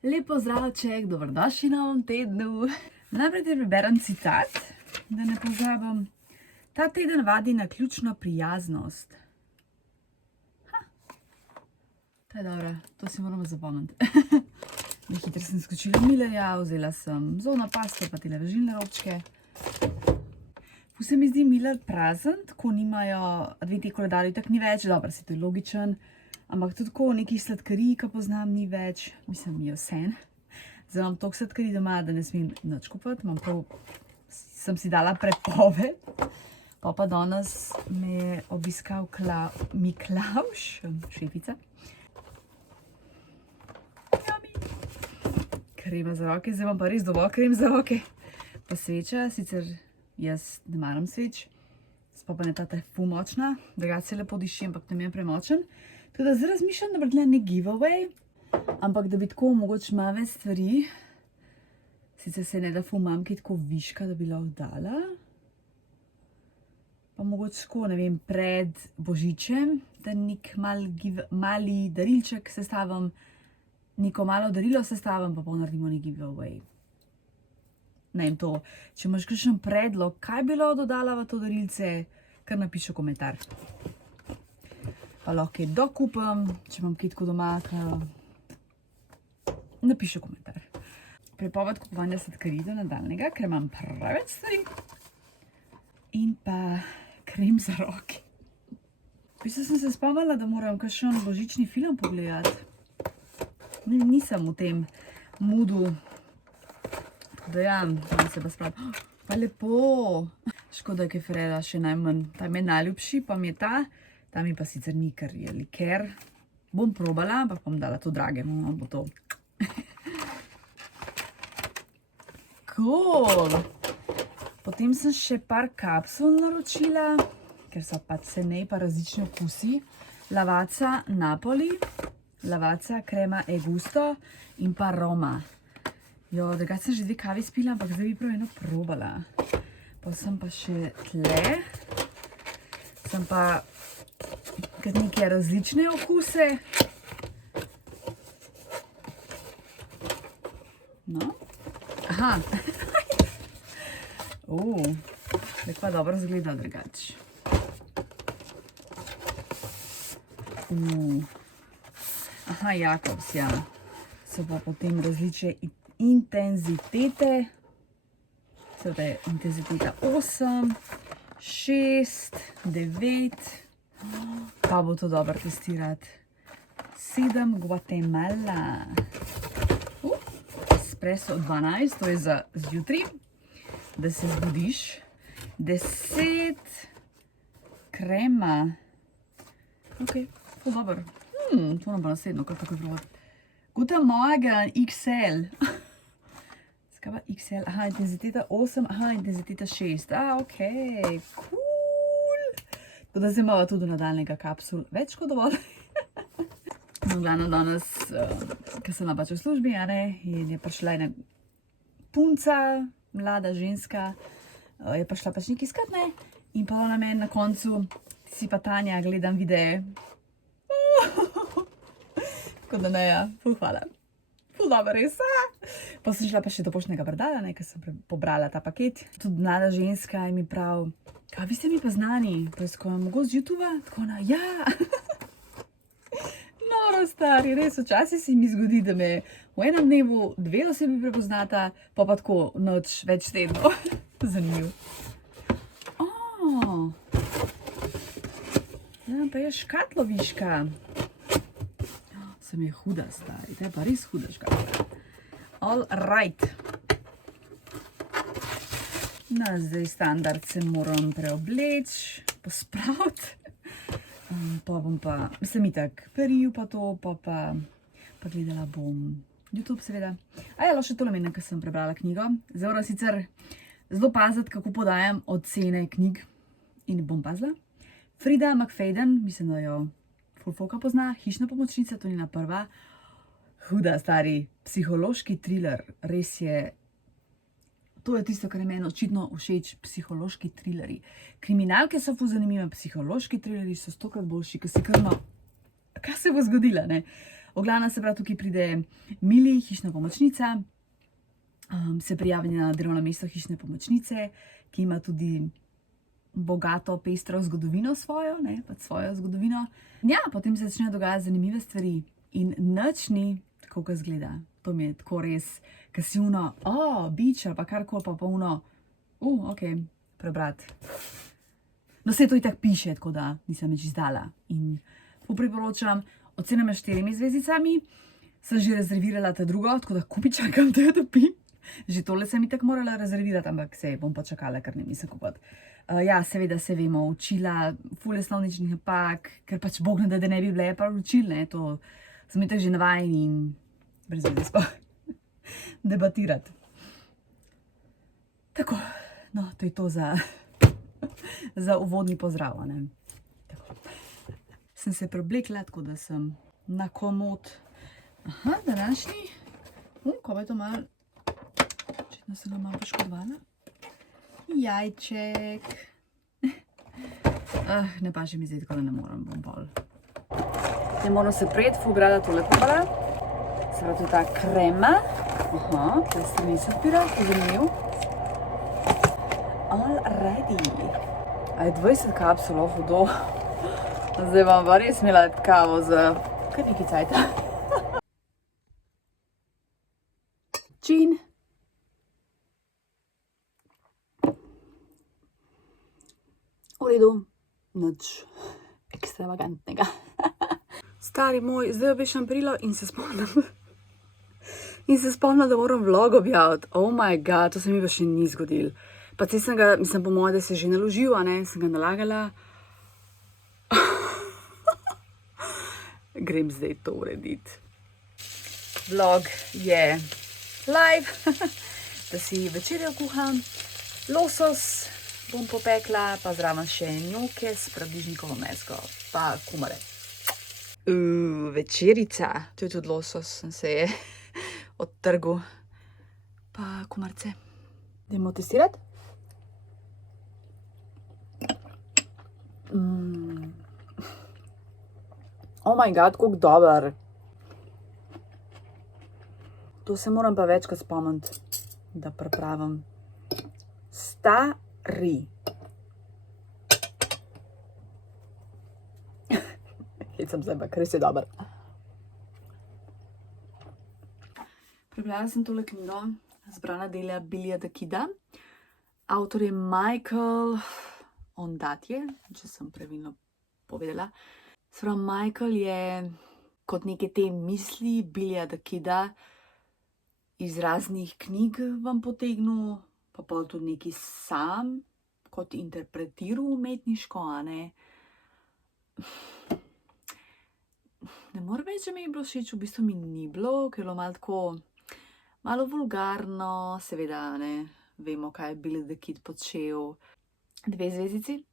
Lep pozdravček, dobrodošli v novem tednu. Najprej te preberem citat, da ne pozabim. Ta teden vadi na ključno prijaznost. To je dobro, to si moramo zapomniti. Hitro sem skočila v Millerja, vzela sem zobno pasto, pa tele vežilne robčke. Se mi zdi Miller prazen, tako nimajo adventnih koledarjev, tako ni več, dobro, se to je logičen. Ampak tudi tako nekih sladkarij, ki poznam, ni več. Mislim, mi je vseeno. Zdaj imam toliko sladkarij doma, da ne smem nič kupiti. Sem si dala prepoved. Pa danes me je obiskal Miklavž, šefica. Krema za roke, zdaj imam pa res dovolj krem za roke. Pa sveča, sicer jaz ne maram sveč. Pa ne ta ful močna, drugače se lepo diši, ampak ne je premočen. Tako da zdaj razmišljam, da bi naredila nek giveaway, ampak da bi tako mogoče malo več stvari, sicer se ne da ful mamki tako viška, da bi lahko dala. Pa mogoče tako, ne vem, pred Božičem, da nek mali darilček sestavim, neko malo darilo sestavim, pa naredimo nek giveaway. Ne vem to, če imaš kakšen predlog, kaj bi lahko dodala v to darilce, kar napiši v komentar. Pa lahko kaj dokupam, če imam kaj tako doma, napiši v komentar. Prepoved kupovanja sladkarij do nadaljnega, ker imam preveč stvari. In pa krem za roke. V bistvu sem se spomnila, da moram kakšen božični film pogledati. Nisem v tem moodu. Da ja, tam se pa spravim. Pa lepo. Škoda, je Kefrela še najmanj. Ta mi je najljubši, pa mi je ta. Ta mi pa sicer ni, ker je liker. Bom probala, ampak bom dala to dragemu. Bo to. Cool. Potem sem še par kapsul naročila, ker so pa cenej pa različni okusi. Lavazza Napoli, Lavazza Crema e Gusto in pa Roma. Jo, drugače sem že 2 kavi spila, ampak zdaj bi prav eno probala. Pa sem pa še tle. Sem pa kar neke različne okuse. No. Aha. Tako pa dobro zgleda drugače. Aha, Jakobs, ja. So pa potem različne intenzitete, sedaj intenziteta 8, 6, 9, pa bo to dobro testirati, 7 Guatemala, espresso 12, to je za zjutraj, da se zbudiš, 10 krema, ok, to dobro, to nam bo naslednjo, kar tako probati, Guten Morgen XL. Kaj pa XL? Aha, intenziteta 8, aha, intenziteta 6. Ok, cool. Tako da zdaj imamo tudi do nadaljnega kapsul več kot dovolj. No, glavno danes, ker sem pač v službi, in je prišla ena punca, mlada ženska, je prišla pač nekaj iskat, in pa ona meni na koncu, ti si pa Tanja, gledam videe. Tako da ne, ja, ful hvala. Ful dobro, res. Pa sem šla pa še do poštnega predala, ker sem pobrala ta paket. Tudi mlada ženska in mi prav, kaj vi ste mi pa znani? Pa je tako, mogoče z YouTubea? Tako ona, ja. Noro stari, res, včasih se mi zgodi, da me v enem dnevu 2 osebi prepoznata, pa tako noč več tednov. Zanimivo. Ja, pa je škatloviška. Sem je huda, stari. To je pa res huda škatla. All right. No, zdaj standard se moram preobleči, pospraviti. Pa bom pa, mislim itak, peril pa to, pa gledala bom YouTube seveda. Lahko še tole menim, ker sem prebrala knjigo. Zdaj moram sicer zelo paziti, kako podajam ocene knjig. In bom pazila. Frida McFadden, mislim, da jo ful folka pozna, Hišna pomočnica, to njena prva. Huda, stari, psihološki thriller, res je. To je tisto, kar je meni očitno všeč, psihološki thrillerji. Kriminalke so ful zanimive, psihološki thrillerji so 100-krat boljši, ker si krno, kaj se bo zgodila, ne? V glavnem se pravi, tukaj pride Mili, hišna pomočnica, se prijavi na delovno mesto hišne pomočnice, ki ima tudi bogato, pestro zgodovino svojo, ne, pač svojo zgodovino. Ja, potem se začnejo dogajati zanimive stvari in nič ni tako, kot izgleda. To mi je tako res, ko si uno, bič ali pa karkoli, pa uno, ok, prebrati. No, vse to itak piše, tako da nisem nič izdala. In priporočam, od 7-4 zvezdicami, sem že rezervirala ta drugo, tako da kupi čakam, da jo dobim. Že tole sem itak morala rezervirati, ampak se bom pa čakala, ker ne mislim kupiti. Ja, seveda se vemo, učila, ful je slovničnih napak, ker pač Bog ne da ne bi bile pa učil, ne, to sem itak že navajeni in brez vede sploh debatirati. Tako, no, to je to za uvodni pozdrav, ne. Tako. Sem se preoblekla, tako da sem na komod. Aha, današnji, ko je to malo, očitno sem ga malo poškodovala. Jajček. Ne paše mi zdaj, tako da ne moram, bom pol. Ne moram se prijeti, ful grada tole probala. Se pravi, to je ta krema. Aha, tukaj strani se odpira, to je zanimiv. Alrighty. A je 20 kapsulov, hudo. Zdaj bom pa res imela kavo za kar nekaj cajta. Čin. V redu, nič ekstravagantnega. Stari moj, zdaj obešam perilo in se spomnim, da moram vlog objaviti. Oh my god, to se mi pa še ni zgodilo. Pa te sem ga, mislim po moje, da se je že naložil, a ne, sem ga nalagala. Grem zdaj to urediti. Vlog je live, da si večerjo kuham. Losos bom popekla, pa zraven še njoke s paradižnikovo mesko, pa kumare. Večerica. To je tudi losos, sem se je odtrgal. Pa kumarce. Dajmo testirati. Oh my god, koliko dober. To se moram pa večkrat spomniti, da pripravim. Stari. Hecam se, ampak res je dober. Prebrala sem tole knjigo, Zbrana dela Billyja the Kida. Avtor je Michael Ondaatje, če sem pravilno povedala. Se pravi, Michael je kot neke te misli Billyja the Kida iz raznih knjig vam potegnil, pa pol tudi neki sam, kot interpretiral umetniško, a ne. Ne moram reči, da mi je bilo všeč, v bistvu mi ni bilo, ker je bilo malo tako, malo vulgarno, seveda, ne, vemo, kaj je Billy the Kid počel. 2 zvezdici.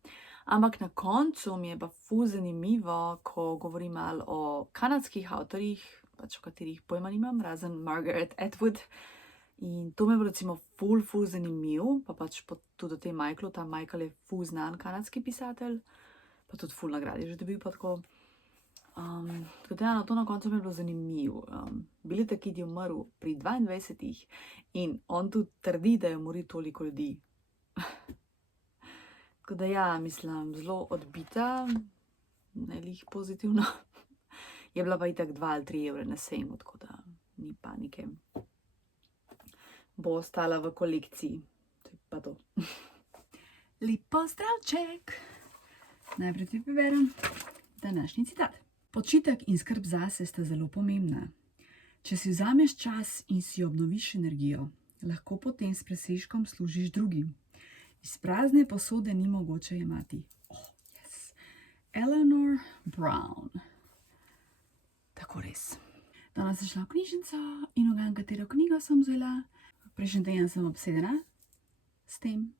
Ampak na koncu mi je pa ful zanimivo, ko govorim malo o kanadskih avtorjih, pač o katerih pojma nimam, razen Margaret Atwood. In to me je bilo recimo ful zanimiv, pa pač tudi o tem Michaelu, ta Michael je ful znan kanadski pisatelj, pa tudi ful nagrade že dobil pa tako. Tako da, no, to na koncu mi je bilo zanimiv. Billy the Kid je umrl pri 22 in on tudi trdi, da je umoril toliko ljudi. Tako da ja, mislim, zelo odbita, ne lih pozitivno. Je bila pa itak 2 ali 3 evre na sejmu, tako da ni panike. Bo ostala v kolekciji. To je pa to. Lep pozdravček! Najprej ti preberem današnji citat. Počitek in skrb zase sta zelo pomembna. Če si vzameš čas in si obnoviš energijo, lahko potem s presežkom služiš drugim. Iz prazne posode ni mogoče jemati. Oh, yes. Eleanor Brown. Tako res. Danes sem šla v knjižnico in ugam, katero knjigo sem vzela. Prejšnji teden sem obsedena s tem.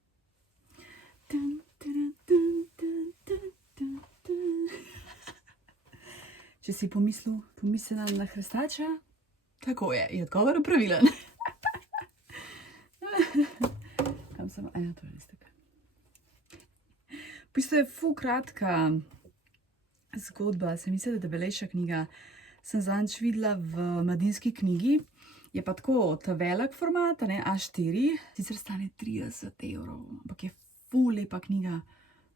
Če si pomislila na Hrstača, tako je odgovor pravilen. Kam sem? To je res tako. V bistvu je ful kratka zgodba, se misli, da je debelejša knjiga. sem zadnjič videla v Mladinski knjigi. Je pa tako ta velik format, ne, A4, sicer stane 30 €, ampak je ful lepa knjiga.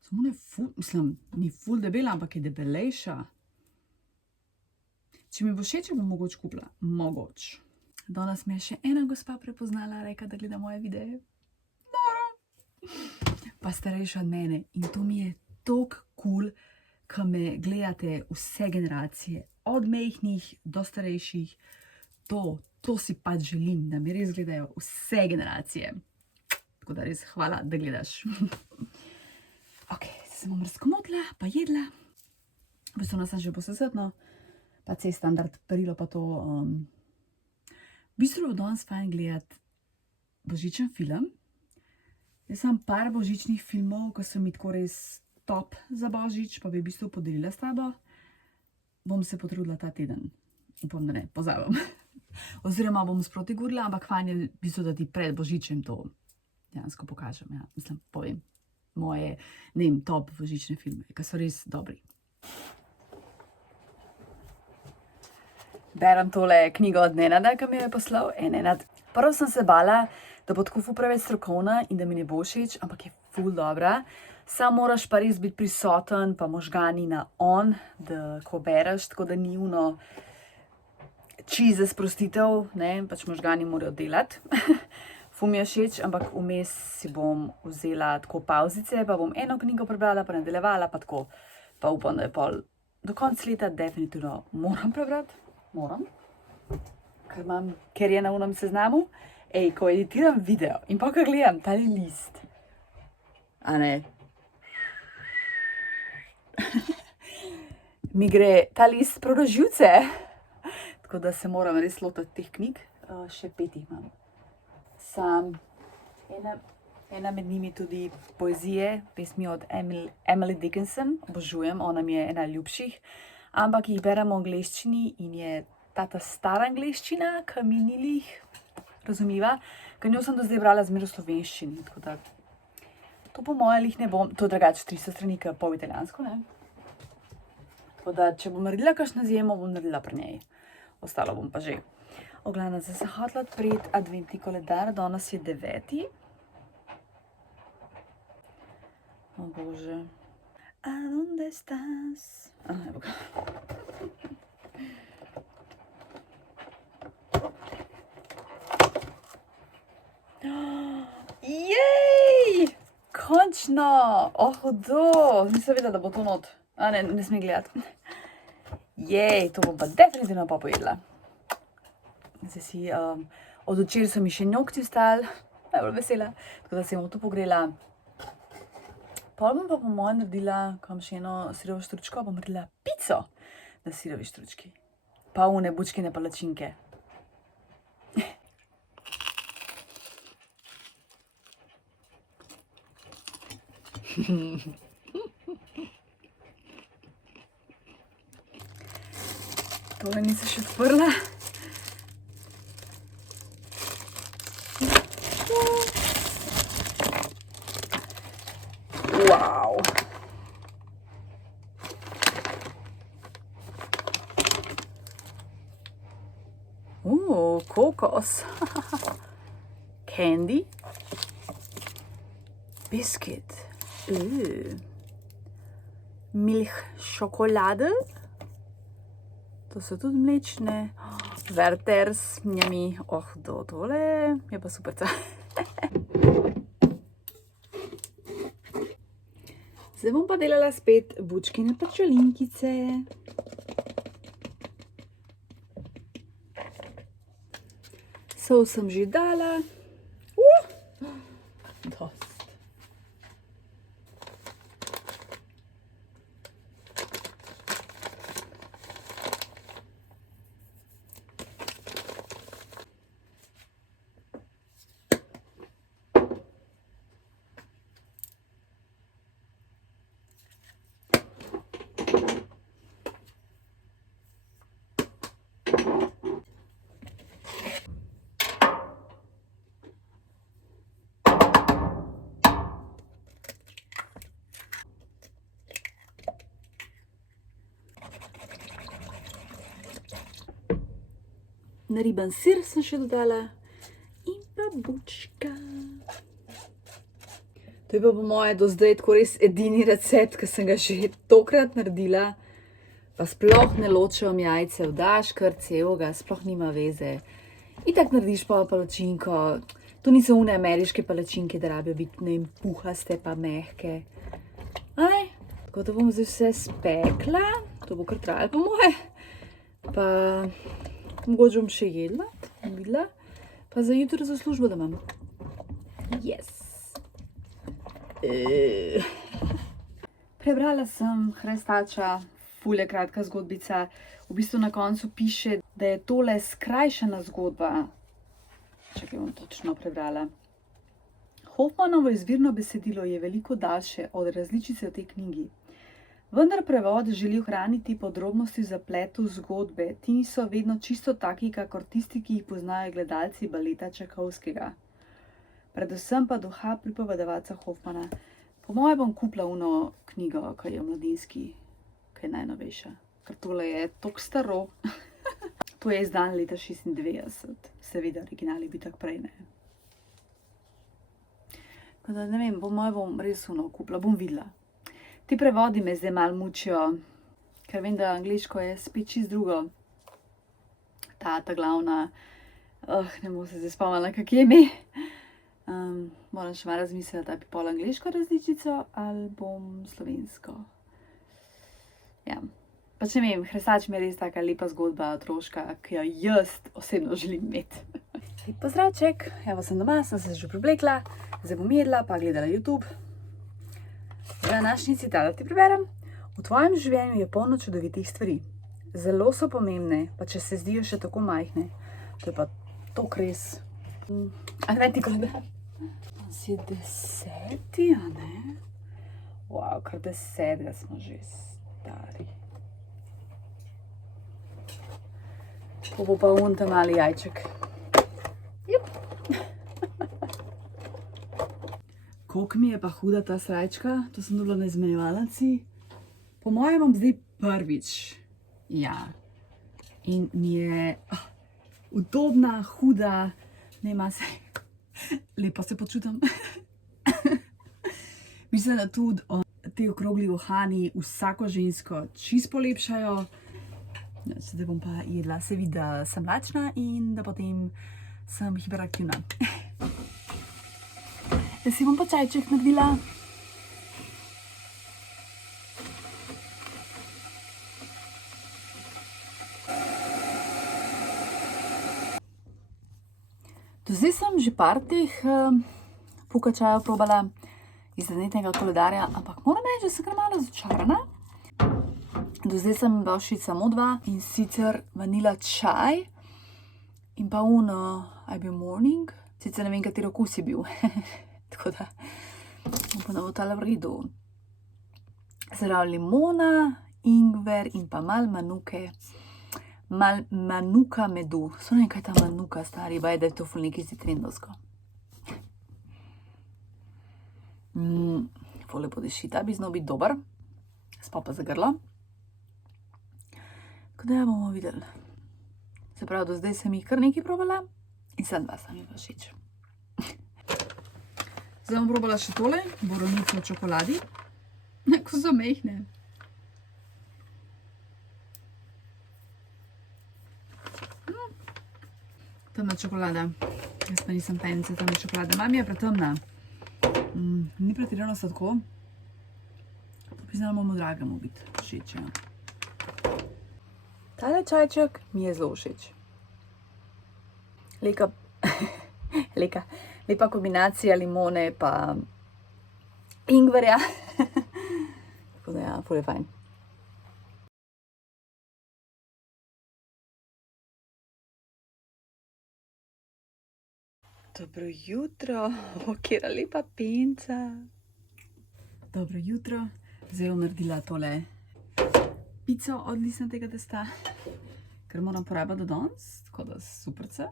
Samo ne ful, mislim, ni ful debela, ampak je debelejša. Če mi bo všeč, bom mogoče kupila. Mogoče. Danes me je še ena gospa prepoznala, rekla, da gleda moje videe. Noro! Pa starejša od mene. In to mi je toliko kul, ko me gledate vse generacije. Od majhnih do starejših. To si pač želim, da mi res gledajo vse generacije. Tako da res hvala, da gledaš. Ok, se bom razkomotila, pa jedla. V bistvu sem že posesutno, pa cel standard perilo pa to. V bistvu bo danes fajn gledati božičen film. Jaz sem par božičnih filmov, ko so mi tako res top za božič, pa bi v bistvu podelila s tabo. Bom se potrudila ta teden. Upam, da ne pozabim. Oziroma bom sproti gurila, ampak fajn je v bistvu, da ti pred božičem to dejansko pokažem. Ja. Mislim, povem moje, ne vem, top božične filme, ki so res dobri. Berem tole knjigo od Nenada, ki mi jo je poslal. Nenad. Prvo sem se bala, da bo tako ful preveč strokovna in da mi ne bo všeč, ampak je ful dobra. Sam moraš pa res biti prisoten, pa možgani na on, da ko bereš, tako da ni uno za sprostitev, ne, pač možgani morajo delati. Ful mi je všeč, ampak vmes si bom vzela tako pavzice, pa bom eno knjigo prebrala, pa nadaljevala, pa tako. Pa upam, da je pol do konca leta definitivno moram prebrati. Moram. Ker je na unem seznamu. Ej, ko editiram video in pa ko gledam tali list. A ne? Mi gre ta list prav na živce. Tako da se moram res lotiti teh knjig. Še 5 jih imam. Ena med njimi tudi poezije, pesmi od Emily Dickinson. Obožujem, ona mi je ena ljubših. Ampak jih berem v angleščini in je ta stara angleščina, ki mi ni lih razumljiva. Ker njo sem do zdaj brala zmeraj v slovenščini. Tako da to po moje lih ne bom. To je drugače 300 strani, ki je pol italijansko, ne? Tako da, če bom naredila kakšno izjemo, bom naredila pri njej. Ostalo bom pa že. V glavnem, zdaj sem hotela odpreti adventni koledar, danes je 9. O bože. A donde estás? Evo ga. Jej! Končno! Hudo! Nisem vedela, da bo to not. A ne sme gledati. Jej, to bom pa definitivno pa pojedla. Zdaj si, od včeraj so mi še nokti ostali, najbolj vesela, tako da si bom to pogrela. Pol bom pa po mojem naredila, kam še eno sirovo štručko, bom naredila pico na sirovi štručki. Pa one bučkine palačinke. Tole nisem še odprla. Wow. Kokos. Candy. Biscuit. Milk šokolade. To so tudi mlečne. Werther's, njami. Tole je pa super. Zdaj bom pa delala spet bučkine pečalinkice. Sol sem že dala. Dost. Nariban sir sem še dodala in pa bučka. To je pa po moje do zdaj tako res edini recept, ki sem ga že tokrat naredila. Pa sploh ne ločujem jajce, vdaš kar celega, sploh nima veze. In tako narediš pa palačinko. To niso one ameriške palačinke, da rabijo biti, ne vem, puhaste pa mehke. Tako da bom zdaj vse spekla. To bo kar trajalo po moje. Pa mogoče bom še jedla, videla. Pa za jutro za službo, da imam. Yes. Prebrala sem Hrestača, ful je kratka zgodbica. V bistvu na koncu piše, da je tole skrajšana zgodba. Čakaj, bom točno prebrala. Hoffmanovo izvirno besedilo je veliko daljše od različice v tej knjigi. Vendar prevod želi ohraniti podrobnosti v zapletu zgodbe. Ti niso vedno čisto taki, kakor tisti, ki jih poznajo gledalci baleta Čajkovskega. Predvsem pa duha pripovedovalca Hoffmana. Po moje bom kupila uno knjigo, ki je mladinski, ki je najnovejša. Ker tole je toliko staro. To je izdan leta 96. Seveda, original je bil tak prej, ne. Tako da ne vem, po moje bom res uno kupila, bom videla. Ti prevodi me zdaj malo mučijo, ker vem, da angliško je spet čist drugo. Ta glavna, ne bom se zdaj spomnila, kak je ime. Moram še malo razmisliti, da bi pol angliško različico ali bom slovensko. Ja, pač ne vem, Hrestač mi je res taka lepa zgodba otroška, ki jo jaz osebno želim imeti. Lep pozdravček, evo sem doma, sem se že preoblekla, zdaj bom jedla, pa gledala YouTube. Današnji citat ti preberem. V tvojem življenju je polno čudovitih stvari. Zelo so pomembne, pa če se zdijo še tako majhne. To je pa toliko res. A ne ti gledam? Si je 10, a ne? Wow, kar 10 smo že stari. To bo pa ta mali jajček. Jup. Koliko mi je pa huda ta srajčka, to sem dobila na izmenjevalnici. Po mojem imam zdaj prvič. Ja. In mi je udobna, huda, ne ima se, lepo se počutim. Mislim, da tudi te okrogli uhani vsako žensko čist polepšajo. Zdaj bom pa jedla, se vidi, da sem lačna in da potem sem hiperaktivna. Zdaj si bom pa čajček naredila. Do zdaj sem že par teh pukačajev probala iz adventnega koledarja, ampak moram reči, da sem kar malo razočarana. Do zdaj sem bila všeč samo dva, in sicer vanila čaj in pa I bil morning. Sicer ne vem, kateri okus je bil. Tako da bom pa tale v redu. Zraven limona, ingver in pa malo manuke. Malo manuka medu. So ne vem, kaj je ta manuka, stari, baj, da je to ful nekaj zdi trendovsko. Ful lepo diši, ta bi znal biti dober. Sploh pa za grlo. Tako da bomo videli. Se pravi, do zdaj sem jih kar nekaj probala in sem dva sami pa všeč. Zdaj bom probala še tole, borovnico v čokoladi. Ko so mehne. Temna čokolada. Jaz pa nisem tajnica temne čokolade. Mam je pretemna. Ni pretirano sladko. Priznala bomo dragemu biti všeč. Tale čajček mi je zelo všeč. Lepa kombinacija limone pa ingverja. Tako da ja, ful je fajn. Dobro jutro, katera lepa penca. Dobro jutro, zdaj bom naredila tole pico od listnatega testa, ker moram porabiti do danes, tako da superce.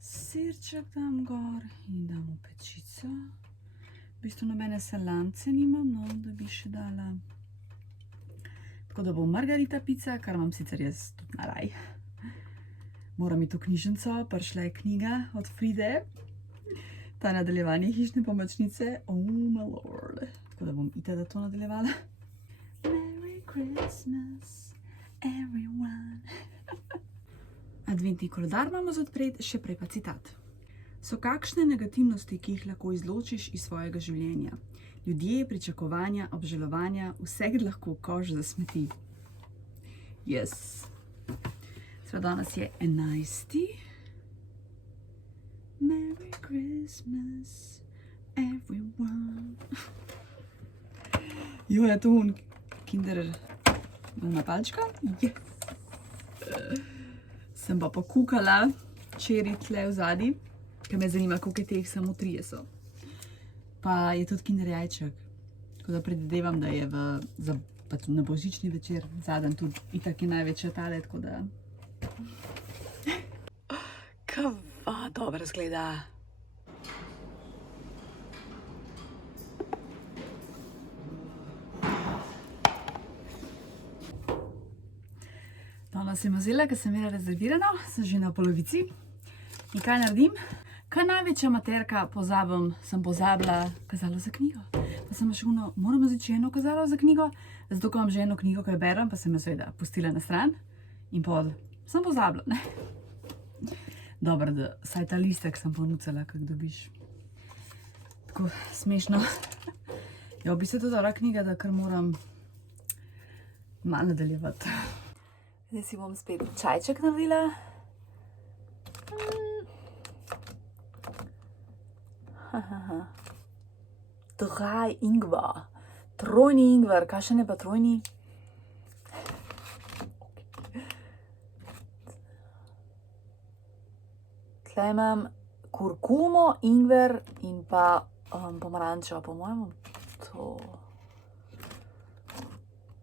Sirček dam gor in dam v pečico. V bistvu nobene salance nimam, no, da bi še dala. Tako da bo margarita pica, kar imam sicer jaz tudi na raj. Moram iti v knjižnico, prišla je knjiga od Fride, ta nadaljevanje Hišne pomočnice, oh my lord, tako da bom itak to nadaljevala. Merry Christmas, everyone. Adventni koledar imamo za odpreti, še prej pa citat. So kakšne negativnosti, ki jih lahko izločiš iz svojega življenja? Ljudje, pričakovanja, obžalovanja, vse gre lahko v koš za smeti. Yes. Seveda danes je 11. Merry Christmas, everyone. Jo, je to Kinder palčka? Yes. Sem pa pokukala včeraj tle v zadnji, ker me zanima, koliko je teh, samo 3 so. Pa je tudi Kinder jajček, tako da predvidevam, da je pač na božični večer zadnji tudi itak je največja tale, tako da... Kava dobro zgleda. Danes sem vzela, ker sem imela rezervirano, sem že na polovici. In kaj naredim? Kaj največja materka sem pozabila kazalo za knjigo. Pa sem še moram vzeti eno kazalo za knjigo, zato ko imam že eno knjigo, ko jo berem, pa sem jo seveda pustila na stran in sem pozabila, ne. Dobro, da saj ta listek sem ponucala, kak dobiš. Tako smešno. Ja, v bistvu je to dobra knjiga, da kar moram malo nadaljevati. Zdaj si bom spet čajček naredila. Drei Ingwer. Trojni ingver, kakšen je pa trojni? Tle imam kurkumo, ingver in pa pomarančo, po mojem to.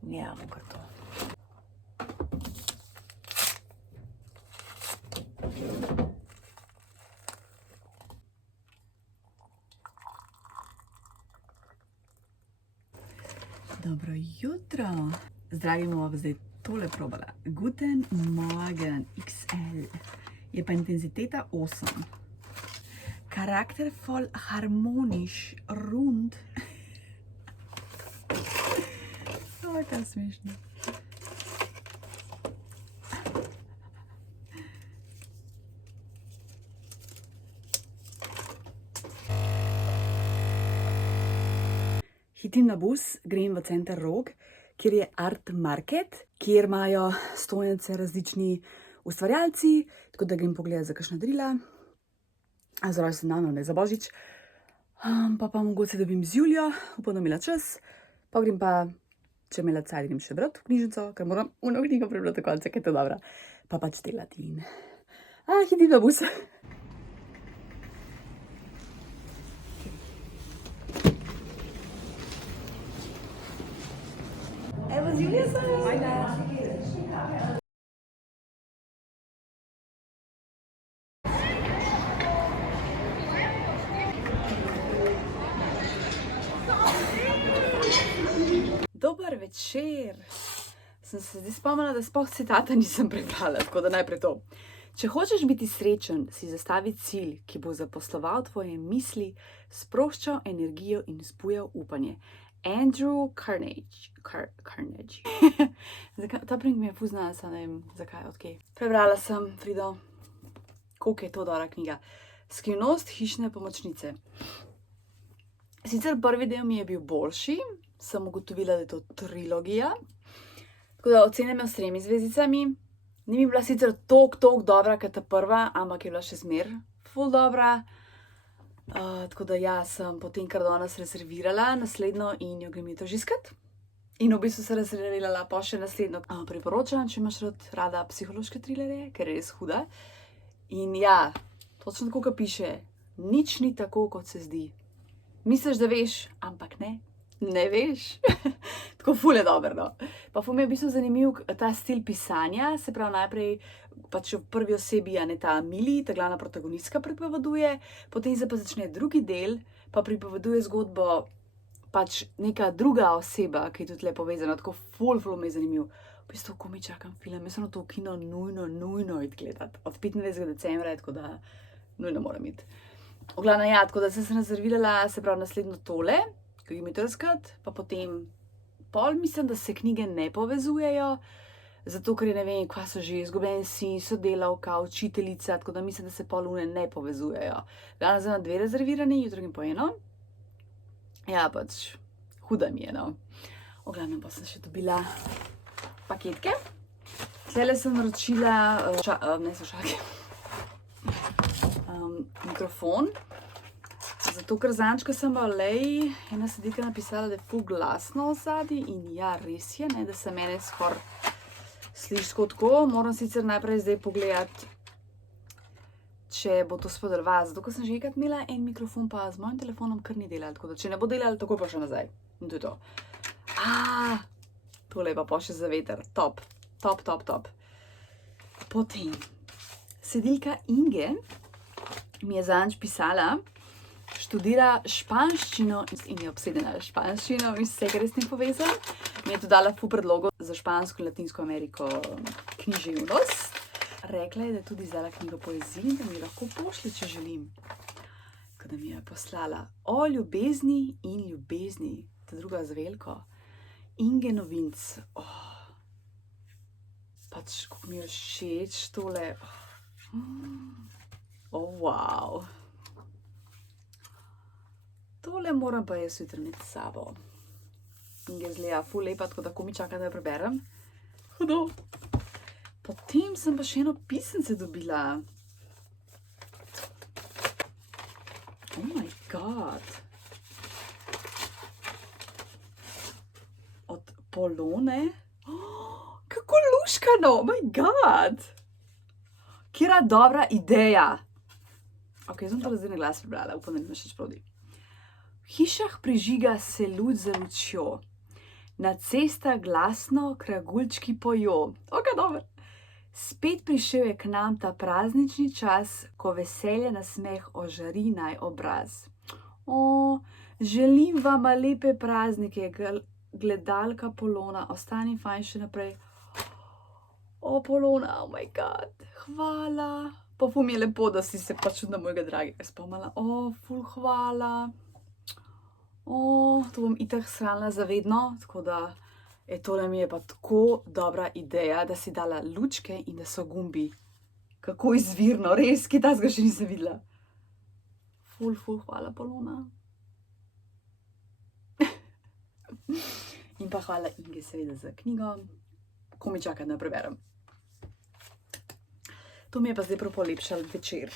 Ja, bom kar to. Dobro jutro. Zdravi, bomo zdaj tole probala. Guten Morgen XL. Je pa intenziteta 8. Charaktervoll, harmonisch, rund. Oh, kaj smešno. Hitim na bus, grem v center Rog, kjer je Art Market, kjer imajo stojnice različni ustvarjalci, tako da grem pogledati za kakšna darila. Za rojstni dan, ne za božič. Pa mogoče dobim z Julijo, upam, da imela čas. Pa grem pa, če imela cajt, grem še brati v knjižnico, ker moram ono knjigo prebrati do konca, ker je to dobra. Pa pač delati in... hitim na bus. Evo, z Julijo sem. Dober večer. Sem se zdaj spomnila, da sploh citata nisem prebrala, tako da najprej to. Če hočeš biti srečen, si zastavi cilj, ki bo zaposloval tvoje misli, sproščal energijo in vzbujal upanje. Andrew Carnegie. Ta primek mi je ful znan, ne vem zakaj, odkej. Prebrala sem, Frido, koliko je to dobra knjiga. Skrivnost hišne pomočnice. Sicer prvi del mi je bil boljši, sem ugotovila, da je to trilogija. Tako da ocenim jo s 3 zvezdicami. Ni mi bila sicer toliko dobra, kot ta prva, ampak je bila še zmer ful dobra. Tako da ja, sem potem kar danes rezervirala naslednjo in jo grem jutri že iskat. In v bistvu se rezervirala pa še naslednjo. Priporočam, če imaš rada psihološke trilerje, ker je res huda. In ja, točno tako, kot piše, nič ni tako, kot se zdi. Misliš, da veš, ampak ne. Ne veš. Tako ful je dobro, no. Pa ful mi je v bistvu zanimiv ta stil pisanja, se pravi najprej pač v prvi osebi ta Mili, ta glavna protagonistka pripoveduje, potem se pa začne drugi del, pa pripoveduje zgodbo pač neka druga oseba, ki je tudi le povezana, tako ful mi je zanimiv. V bistvu, ko mi čakam film, jaz sem to v kino nujno id gledati. Od 25. decembra, tako da nujno moram iti. V glavnem, ja, tako da sem se rezervirala, se pravi, naslednjo tole, ki mi trskati, pa potem mislim, da se knjige ne povezujejo, zato ker je ne vem, kva so že, izgubljen sin, sodelavka, učiteljica, tako da mislim, da se polune ne povezujejo. Danes sem na 2 rezervirani, jutri in po eno. Ja, pač, huda mi je, no. V glavnem pa sem še dobila paketke. Tlele sem naročila, mikrofon. Zato, ker zančka sem v Aleji, ena sedika napisala, da je ful glasno vzadi in ja, res je, ne, da se mene skoraj sliši tako. Moram sicer najprej zdaj pogledati, če bo to spodrva, zato, ker sem že enkrat imela en mikrofon, pa z mojim telefonom kar ni delal, tako da če ne bo delal, tako pa še nazaj. In to je to. Tole je pa še za veter. Top. Potem, sedilka Inge mi je zanč pisala, študira španščino in je obsedena španščino in vse, kar je s tem povezan. Mi je to dala ful predlogov za Špansko in Latinsko Ameriko književnost. Rekla je, da je tudi izdala knjigo poezije in da mi lahko pošlje, če želim. Tako da mi je poslala o ljubezni in ljubezni, ta druga z veliko. Inge Novinc. Pač, kako mi je všeč tole. Wow. Tole moram pa jaz jutri imeti s sabo. Inge zgleda ful lepa, tako da ko mi čaka, da jo preberem. Hudo. Potem sem pa še eno pisence dobila. Oh my god. Od Polone. Kako luškano, oh my god. Kjera dobra ideja. Ok, sem to zdaj na glas prebrala, upam, da nima še sprodi. V hišah prižiga se luč za lučjo. Na cestah glasno kragulčki pojo. Ok, dobro. Spet prišel je k nam ta praznični čas, ko veselje na smeh ožari naj obraz. Želim vama lepe praznike, gledalka Polona, ostani fajn še naprej. Polona, oh my god, hvala. Pa ful mi je lepo, da si se pač na mojega dragega spomnila. Ful hvala. To bom itak shranila za vedno, tako da tole mi je pa tako dobra ideja, da si dala lučke in da so gumbi. Kako izvirno, res, kaj takega še nisem videla. Ful hvala, Polona. In pa hvala Inge seveda za knjigo, ko mi čaka, da preberem. To mi je pa zdaj prav polepšal večer.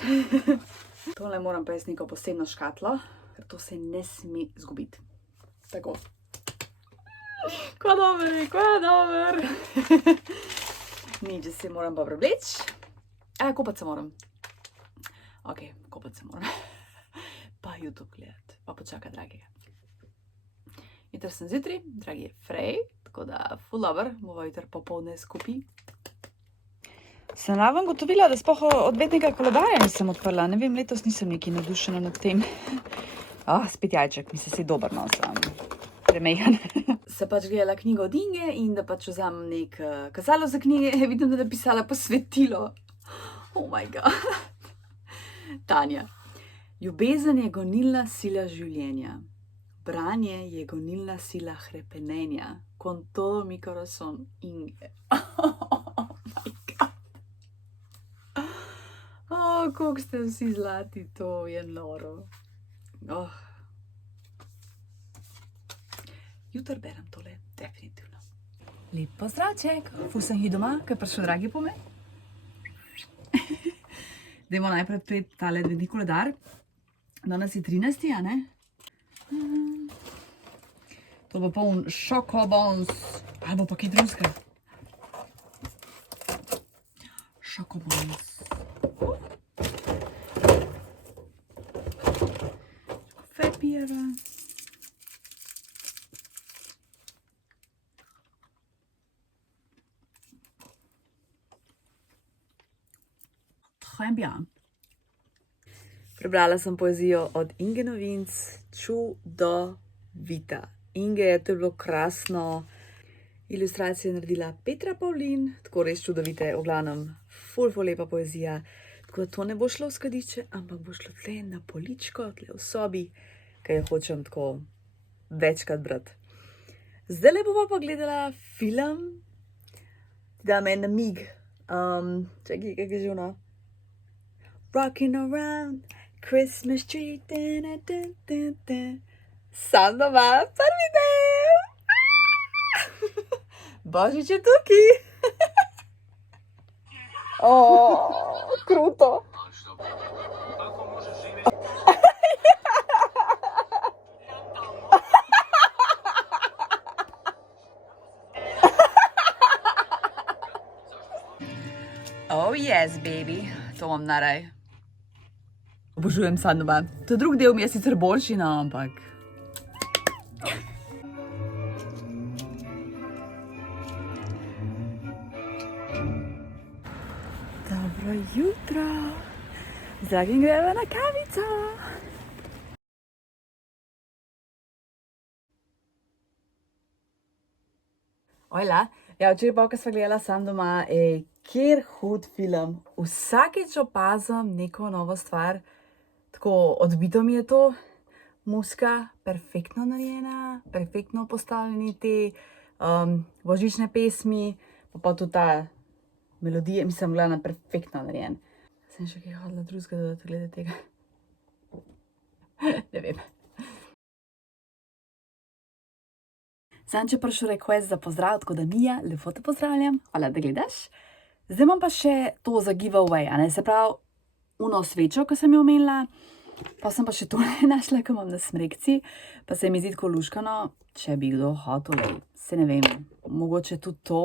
Tole moram pa jaz neko posebno škatlo, ker to se ne sme zgubiti. Tako. Kva dober. Nič, da se moram pa prevleči. Kopati se moram. Ok, kopati se moram. Pa YouTube gledati, pa počaka dragega. Jutri sem zjutraj, dragi je Frej, tako da ful dober, bova jutri popoldne skupaj. Sem raven gotovila, da sploh odvetnega koledarja nisem odprla. Ne vem, letos nisem nekaj navdušena nad tem. Spet jajček, mislim, si dober, no, sem premejan. Se pač gledala knjigo od Inge in da pač vzamem nek kazalo za knjige, vidim, da je napisala posvetilo. Oh my god. Tanja. Ljubezen je gonilna sila življenja. Branje je gonilna sila hrepenenja. Con todo mi corazón, Inge. Koliko ste vsi zlati, to je noro. Jutri berem tole, definitivno. Lep pozdravček, ful sem ji doma, kaj prišel dragi po me. Dajmo najprej odpreti tale adventni koledar. Danes je 13. a ne? To bo poln šokobons. Ali bo pa kaj drugega? Šokobons. Papira. Très bien. Prebrala sem poezijo od Inge Novinc, Čudovita. Inge, to je bilo krasno. Ilustracije je naredila Petra Pavlin, tako res čudovite, v glavnem, ful lepa poezija. Tako da to ne bo šlo v skladišče, ampak bo šlo tle na poličko, tle v sobi, ker jo hočem tako večkrat brati. Zdaj bova pa gledala film, da me namig. Čakaj, kak je že ono? Rocking around Christmas tree, Sam doma, prvi del! Božič je tukaj! Kruto! Oh yes, baby, to imam naraj. Obožujem Sam doma. To drugi del mi je sicer boljši, no, ampak... Dobro jutro! Zdaj greva na kavico! Ojla, ja, včeraj pa, ko sva gledala Sam doma, kjer hud film. Vsakič opazim neko novo stvar, tako odbito mi je to. Muzika, perfektno narejena, perfektno postavljeni te božične pesmi, pa tudi ta melodija, mislim, glavno, perfektno narejen. Sem še kaj hodila drugega dodati glede tega? Ne vem. Zanče prišel request za pozdrav, tako da Mija, lepo te pozdravljam, hvala, da gledaš. Zdaj imam pa še to za giveaway, a ne, se pravi, uno svečo, ko sem jo omenila, pa sem pa še tole našla, ko imam na smrekci, pa se mi zdi tako luškano, če bi kdo hotel, se ne vem, mogoče tudi to,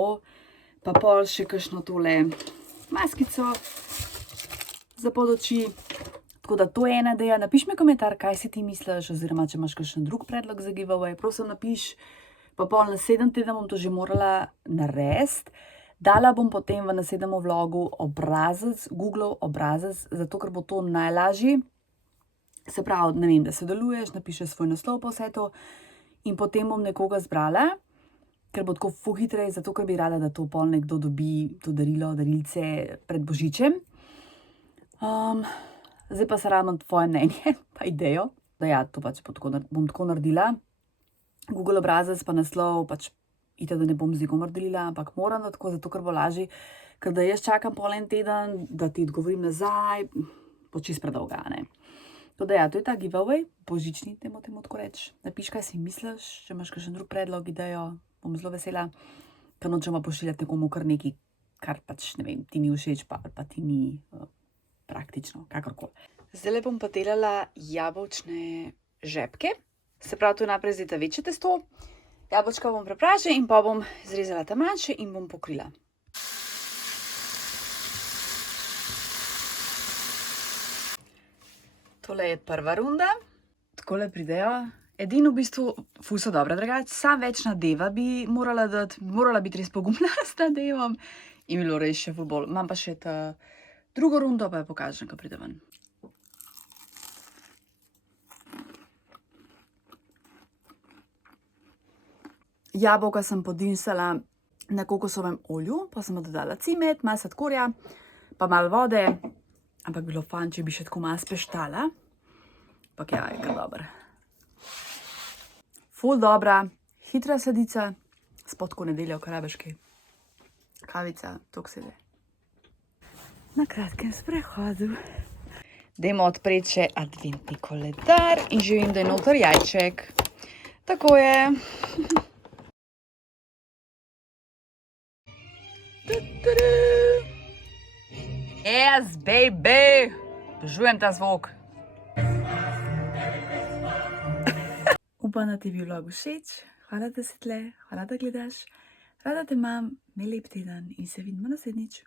pa pol še kakšno tole maskico za pod oči. Tako da to je ena ideja, napiš mi komentar, kaj si ti misliš, oziroma če imaš kakšen drug predlog za giveaway, prosim napiš. Pa pol naslednji teden bom to že morala narediti. Dala bom potem v naslednjem vlogu obrazec, Googlov obrazec, zato ker bo to najlažji. Se pravi, ne vem, da sodeluješ, napišeš svoj naslov pa vse to in potem bom nekoga zbrala, ker bo tako ful hitreje, zato ker bi rada, da to pol nekdo dobi, to darilo, darilce pred Božičem. Zdaj pa se rabim tvoje mnenje, pa idejo, da ja, to pač bom tako naredila. Google obrazec pa naslov, pač itak, da ne bom z nikomer delila, ampak moram da tako, zato ker bo lažje, ker da jaz čakam pol en teden, da ti odgovorim nazaj, bo čist predolga, ne. Tako da ja, to je ta giveaway, božični, temu tako reči. Napiš, kaj si misliš, če imaš kakšen drug predlog, idejo, bom zelo vesela, ker nočem pa pošiljati nekomu kar nekaj, kar pač, ne vem, ti ni všeč, pa ti ni praktično, kakorkoli. Zdaj bom pa delala jabolčne žepke. Se pravi, tu naprej zdaj ta večje testo. Jabolčka bom prepražila in pa bom zrezala ta manjše in bom pokrila. Tole je prva runda. Takole pridejo. Edino v bistvu ful so dobra, drugače, sam več nadeva bi morala dati, morala biti res pogumna s nadevom in bilo res še ful bolj. Imam pa še ta drugo rundo, pa jo pokažem, ko pride ven. Jabolka sem podinsala na kokosovem olju, pa sem dodala cimet, malo sladkorja, pa malo vode, ampak bilo fajn, če bi še tako malo speštala. Ampak ja, je kar dobro. Ful dobra, hitra sladica, spodko nedeljo, kar rabiš kaj. Kavica, toliko se je. Na kratkem sprehodu. Dajmo odpreti še adventni koledar in že vem, da je noter jajček. Tako je. Yes, baby! Obožujem ta zvok. Upam, da ti je bil vlog všeč. Hvala, da si tle, hvala, da gledaš. Rada te imam, imej lep teden in se vidimo naslednjič.